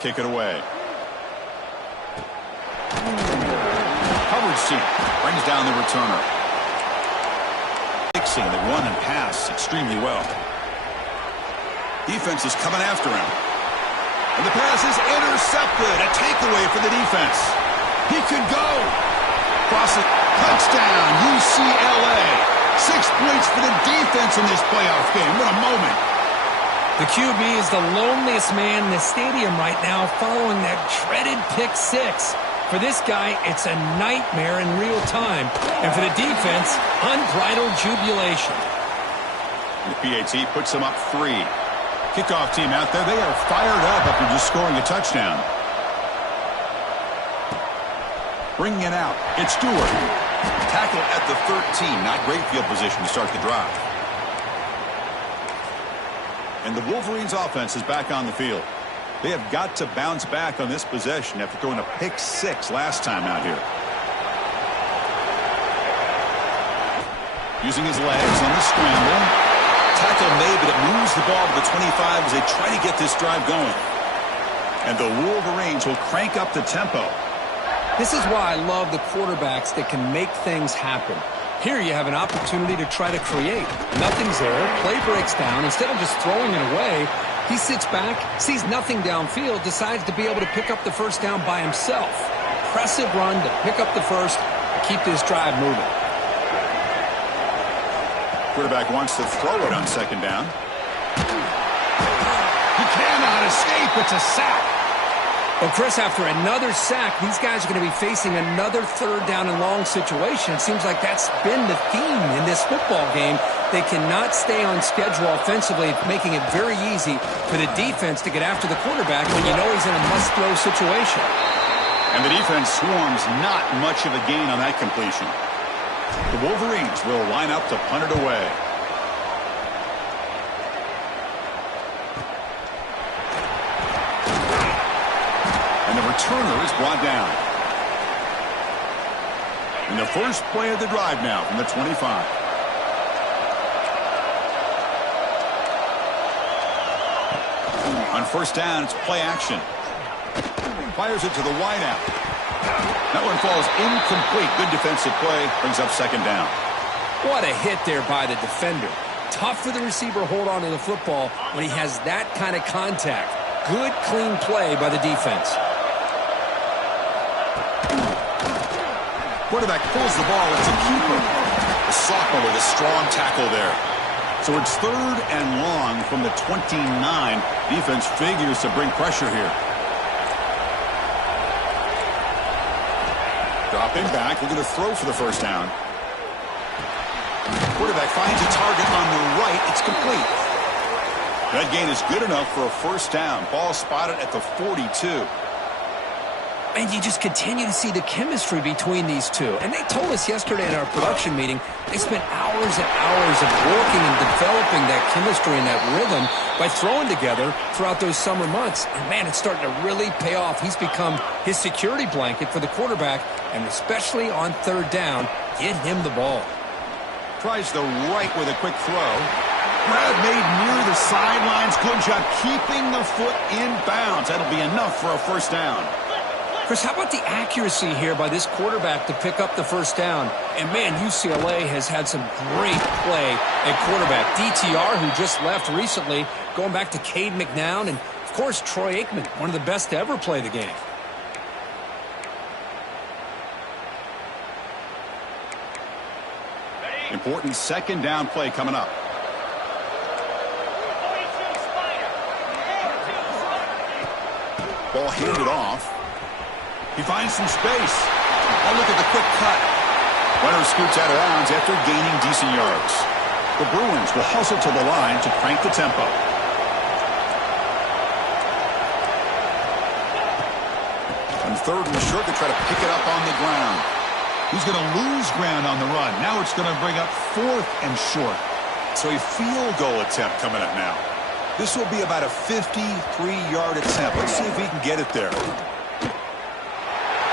Kick it away. Coverage team brings down the returner. Fixing the run and pass extremely well. Defense is coming after him. And the pass is intercepted. A takeaway for the defense. He could go. Cross it. Touchdown, UCLA. 6 points for the defense in this playoff game. What a moment. The QB is the loneliest man in the stadium right now following that dreaded pick six. For this guy, it's a nightmare in real time. And for the defense, unbridled jubilation. The PAT puts them up 3. Kickoff team out there, they are fired up after just scoring a touchdown. Bringing it out, it's Stewart. Tackle at the 13, not great field position to start the drive. And the Wolverines offense is back on the field. They have got to bounce back on this possession after throwing a pick 6 last time out here. Using his legs on the scramble. Tackle made, but it moves the ball to the 25 as they try to get this drive going. And the Wolverines will crank up the tempo. This is why I love the quarterbacks that can make things happen. Here you have an opportunity to try to create. Nothing's there. Play breaks down. Instead of just throwing it away, he sits back, sees nothing downfield, decides to be able to pick up the first down by himself. Impressive run to pick up the first and keep this drive moving. Quarterback wants to throw it on second down. He cannot escape. It's a sack. Well, Chris, after another sack, these guys are going to be facing another third down and long situation. It seems like that's been the theme in this football game. They cannot stay on schedule offensively, making it very easy for the defense to get after the quarterback when you know he's in a must-throw situation. And the defense swarms not much of a gain on that completion. The Wolverines will line up to punt it away. And the returner is brought down. And the first play of the drive now from the 25. On first down, it's play action. Fires it to the wideout. That one falls incomplete. Good defensive play. Brings up second down. What a hit there by the defender. Tough for the receiver to hold on to the football when he has that kind of contact. Good, clean play by the defense. Quarterback pulls the ball. It's a keeper. The sophomore with a strong tackle there. So it's third and long from the 29. Defense figures to bring pressure here. Dropping back, looking to throw for the first down. Quarterback finds a target on the right. It's complete. That gain is good enough for a first down. Ball spotted at the 42. And you just continue to see the chemistry between these two. And they told us yesterday in our production meeting, they spent hours and hours of working and developing that chemistry and that rhythm by throwing together throughout those summer months. And, man, it's starting to really pay off. He's become his security blanket for the quarterback, and especially on third down, get him the ball. Tries the right with a quick throw. Grab made near the sidelines. Good job keeping the foot in bounds. That'll be enough for a first down. Chris, how about the accuracy here by this quarterback to pick up the first down? And, man, UCLA has had some great play at quarterback. DTR, who just left recently, going back to Cade McNown, and, of course, Troy Aikman, one of the best to ever play the game. Important second down play coming up. Ball handed off. He finds some space. Oh, look at the quick cut. Runner scoots out of bounds after gaining decent yards. The Bruins will hustle to the line to crank the tempo. On third and short, they try to pick it up on the ground. He's going to lose ground on the run. Now it's going to bring up fourth and short. So a field goal attempt coming up now. This will be about a 53-yard attempt. Let's see if he can get it there.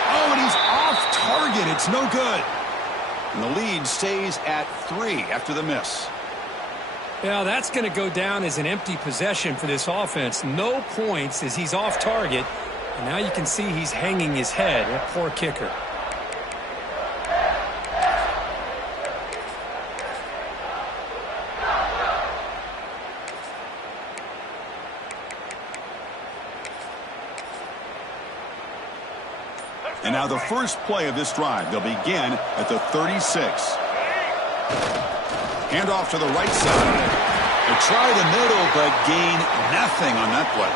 Oh, and he's off target. It's no good. And the lead stays at 3 after the miss. Yeah, that's going to go down as an empty possession for this offense. No points as he's off target. And now you can see he's hanging his head. A poor kicker. And now the first play of this drive. They'll begin at the 36. Hand off to the right side. They try the middle, but gain nothing on that play.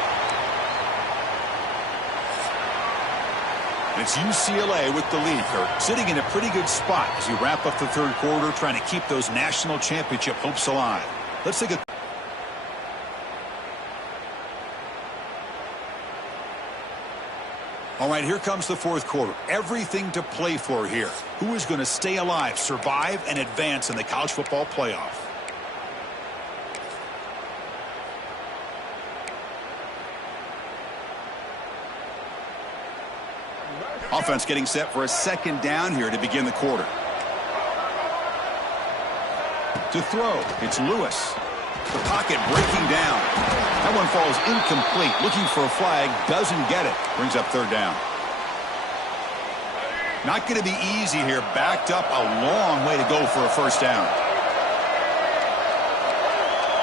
And it's UCLA with the lead, Kurt. Sitting in a pretty good spot as you wrap up the third quarter, trying to keep those national championship hopes alive. Let's take a... All right, here comes the fourth quarter. Everything to play for here. Who is going to stay alive, survive, and advance in the college football playoff? Offense getting set for a second down here to begin the quarter. To throw, it's Lewis. The pocket breaking down. That one falls incomplete. Looking for a flag, doesn't get it. Brings up third down. Not going to be easy here. Backed up a long way to go for a first down.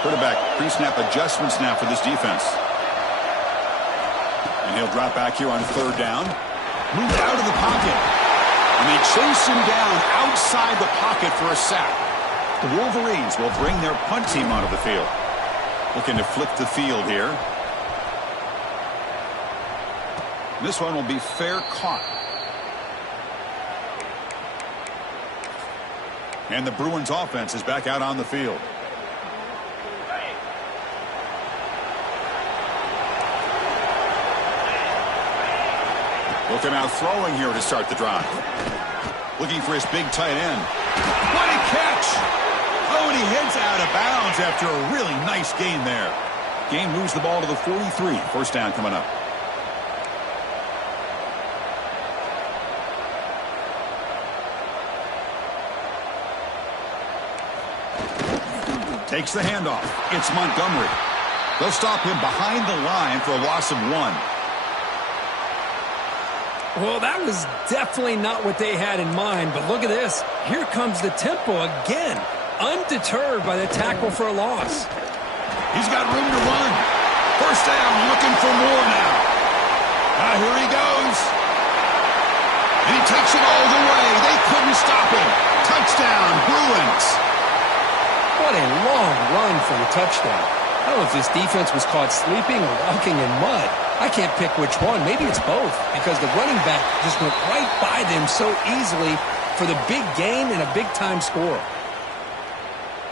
Quarterback pre-snap adjustments now for this defense. And he'll drop back here on third down. Moved out of the pocket. And they chase him down outside the pocket for a sack. The Wolverines will bring their punt team onto the field. Looking to flip the field here. This one will be fair caught. And the Bruins offense is back out on the field. Looking out throwing here to start the drive. Looking for his big tight end. What a catch! Oh, and he heads out of bounds after a really nice gain there. Game moves the ball to the 43. First down coming up. Takes the handoff. It's Montgomery. They'll stop him behind the line for a loss of 1. Well, that was definitely not what they had in mind, but look at this. Here comes the tempo again, undeterred by the tackle for a loss. He's got room to run. First down, looking for more now. Here he goes. And he takes it all the way. They couldn't stop him. Touchdown, Bruins. What a long run for the touchdown. I don't know if this defense was caught sleeping or walking in mud. I can't pick which one. Maybe it's both, because the running back just went right by them so easily for the big gain and a big-time score.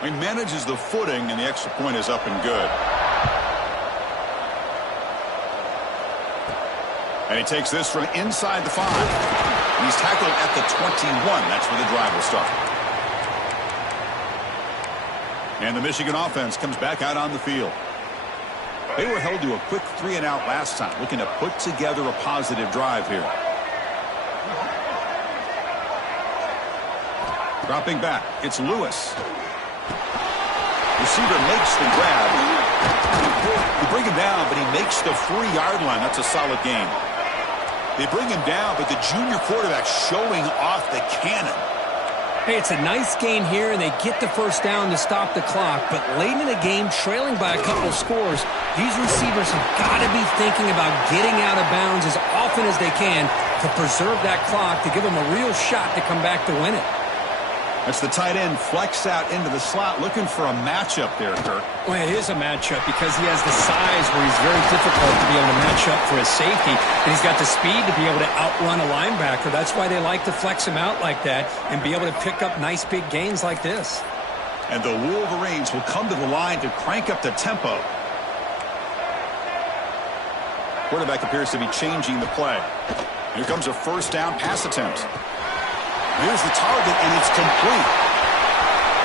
He manages the footing, and the extra point is up and good. And he takes this from inside the 5. He's tackled at the 21. That's where the drive will start. And the Michigan offense comes back out on the field. They were held to a quick 3-and-out last time, looking to put together a positive drive here. Dropping back, it's Lewis. Receiver makes the grab. They bring him down, but he makes the 3-yard line. That's a solid gain. They bring him down, but the junior quarterback showing off the cannon. Hey, it's a nice gain here, and they get the first down to stop the clock. But late in the game, trailing by a couple scores, these receivers have got to be thinking about getting out of bounds as often as they can to preserve that clock, to give them a real shot to come back to win it. That's the tight end flexed out into the slot, looking for a matchup there, Kirk. Well, it is a matchup because he has the size where he's very difficult to be able to match up for his safety, and he's got the speed to be able to outrun a linebacker. That's why they like to flex him out like that and be able to pick up nice big gains like this. And the Wolverines will come to the line to crank up the tempo. Quarterback appears to be changing the play. Here comes a first down pass attempt. Here's the target, and it's complete.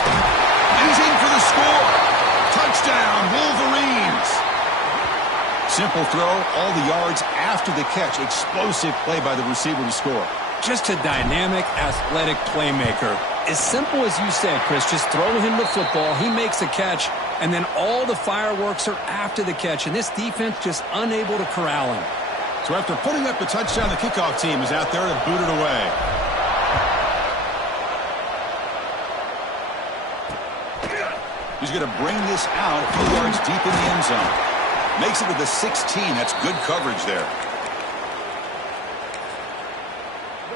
And he's in for the score. Touchdown, Wolverines. Simple throw, all the yards after the catch. Explosive play by the receiver to score. Just a dynamic, athletic playmaker. As simple as you said, Chris, just throw him the football, he makes a catch, and then all the fireworks are after the catch, and this defense just unable to corral him. So after putting up the touchdown, the kickoff team is out there to boot it away. He's going to bring this out a few yards deep in the end zone. Makes it to the 16. That's good coverage there.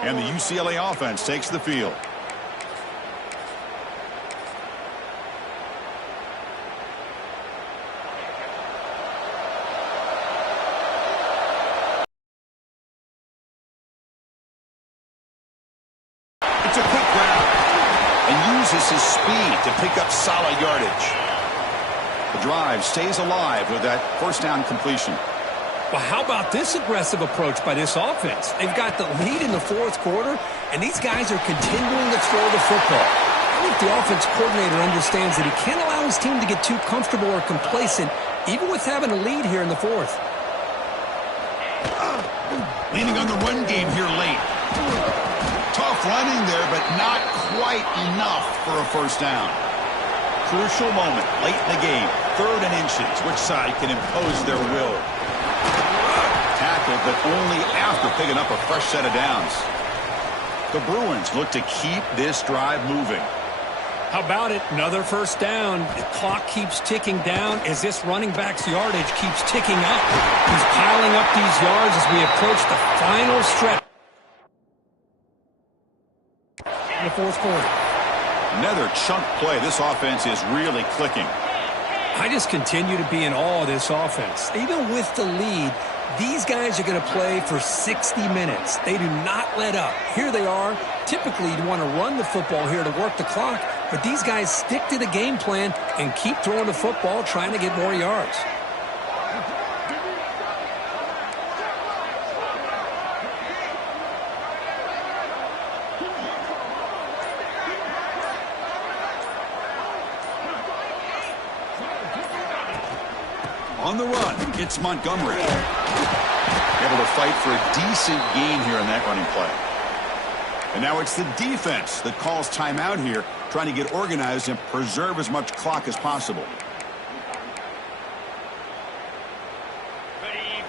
And the UCLA offense takes the field. It's a quick route and uses his speed to pick up solid yardage. The drive stays alive with that first down completion. Well, how about this aggressive approach by this offense? They've got the lead in the fourth quarter, and these guys are continuing to throw the football. I think the offense coordinator understands that he can't allow his team to get too comfortable or complacent, even with having a lead here in the fourth. Leaning on the run game here late. Tough running there, but not quite enough for a first down. Crucial moment late in the game. 3rd and inches. Which side can impose their will? Tackled, but only after picking up a fresh set of downs. The Bruins look to keep this drive moving. How about it? Another first down. The clock keeps ticking down as this running back's yardage keeps ticking up. He's piling up these yards as we approach the final stretch in the fourth quarter. Another chunk play. This offense is really clicking. I just continue to be in awe of this offense. Even with the lead, these guys are going to play for 60 minutes. They do not let up. Here they are. Typically, you'd want to run the football here to work the clock, but these guys stick to the game plan and keep throwing the football, trying to get more yards. On the run, it's Montgomery. Able to fight for a decent gain here in that running play. And now it's the defense that calls timeout here, trying to get organized and preserve as much clock as possible.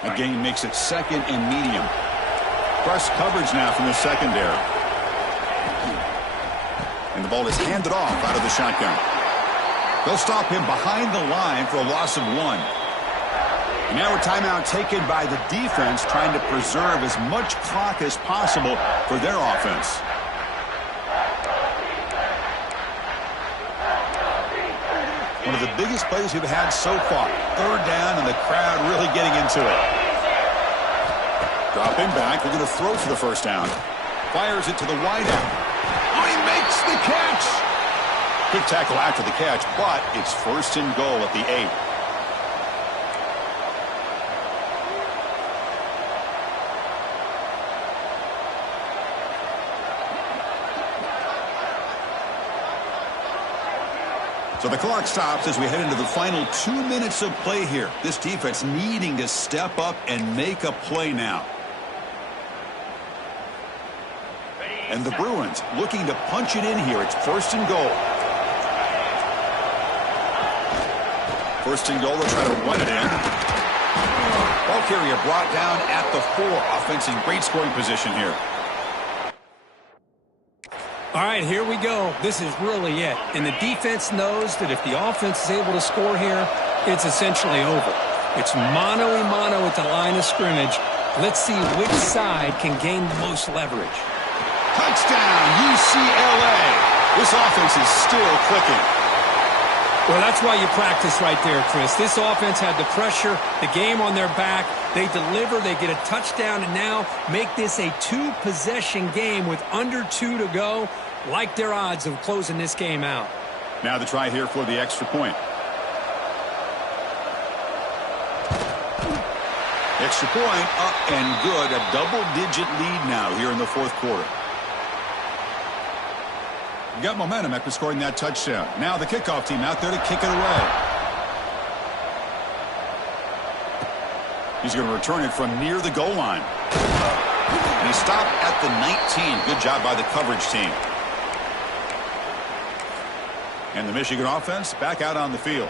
A gain makes it 2nd and medium. Press coverage now from the secondary. And the ball is handed off out of the shotgun. They'll stop him behind the line for a loss of 1. And now a timeout taken by the defense, trying to preserve as much clock as possible for their offense. One of the biggest plays we've had so far. 3rd down and the crowd really getting into it. Dropping back. They're going to throw for the first down. Fires it to the wideout. Oh, he makes the catch. Good tackle after the catch, but it's 1st and goal at the 8. So the clock stops as we head into the final 2 minutes of play here. This defense needing to step up and make a play now. And the Bruins looking to punch it in here. It's 1st and goal. 1st and goal. They'll try to run it in. Ball carrier brought down at the 4. Offense in great scoring position here. All right, here we go. This is really it. And the defense knows that if the offense is able to score here, it's essentially over. It's mano-a-mano at the line of scrimmage. Let's see which side can gain the most leverage. Touchdown, UCLA. This offense is still clicking. Well, that's why you practice right there, Chris. This offense had the pressure, the game on their back. They deliver, they get a touchdown, and now make this a 2-possession game with under 2 to go. Like their odds of closing this game out. Now the try here for the extra point. Extra point up and good. A double-digit lead now here in the fourth quarter. Got momentum after scoring that touchdown. Now the kickoff team out there to kick it away. He's going to return it from near the goal line. And he stopped at the 19. Good job by the coverage team. And the Michigan offense back out on the field.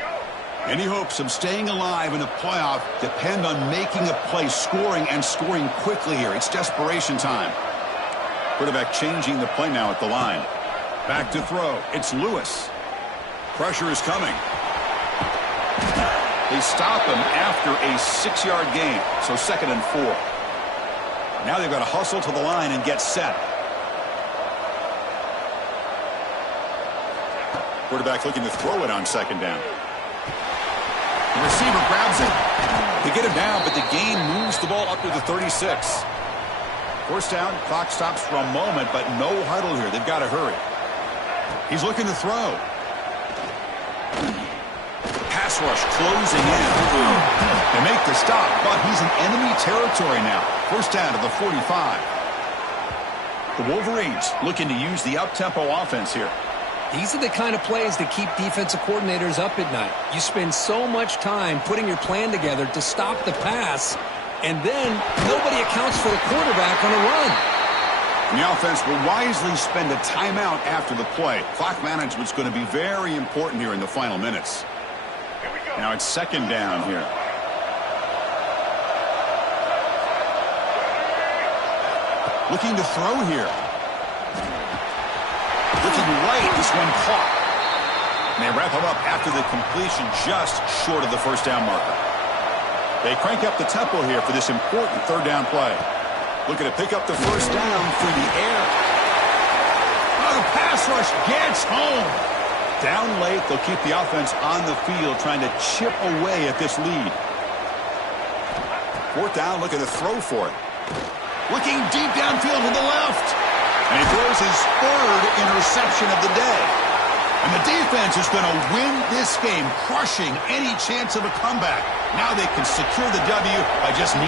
Any hopes of staying alive in a playoff depend on making a play, scoring, and scoring quickly here. It's desperation time. Quarterback changing the play now at the line. Back to throw. It's Lewis. Pressure is coming. They stop him after a 6-yard gain, so 2nd and 4. Now they've got to hustle to the line and get set. Quarterback looking to throw it on 2nd down. The receiver grabs it. They get him down, but the gain moves the ball up to the 36. 1st down, clock stops for a moment, but no huddle here. They've got to hurry. He's looking to throw. Pass rush closing in. They make the stop, but he's in enemy territory now. 1st down to the 45. The Wolverines looking to use the up-tempo offense here. These are the kind of plays that keep defensive coordinators up at night. You spend so much time putting your plan together to stop the pass, and then nobody accounts for the quarterback on a run. And the offense will wisely spend a timeout after the play. Clock management's going to be very important here in the final minutes. Now it's 2nd down here. Looking to throw here. Looking right, this one caught. And they wrap him up after the completion just short of the 1st down marker. They crank up the tempo here for this important 3rd down play. Looking to pick up the 1st down through the air. Oh, the pass rush gets home. Down late, they'll keep the offense on the field trying to chip away at this lead. 4th down, looking to throw for it. Looking deep downfield to the left. And he throws his 3rd interception of the day. And the defense is going to win this game, crushing any chance of a comeback. Now they can secure the W by just kneeling.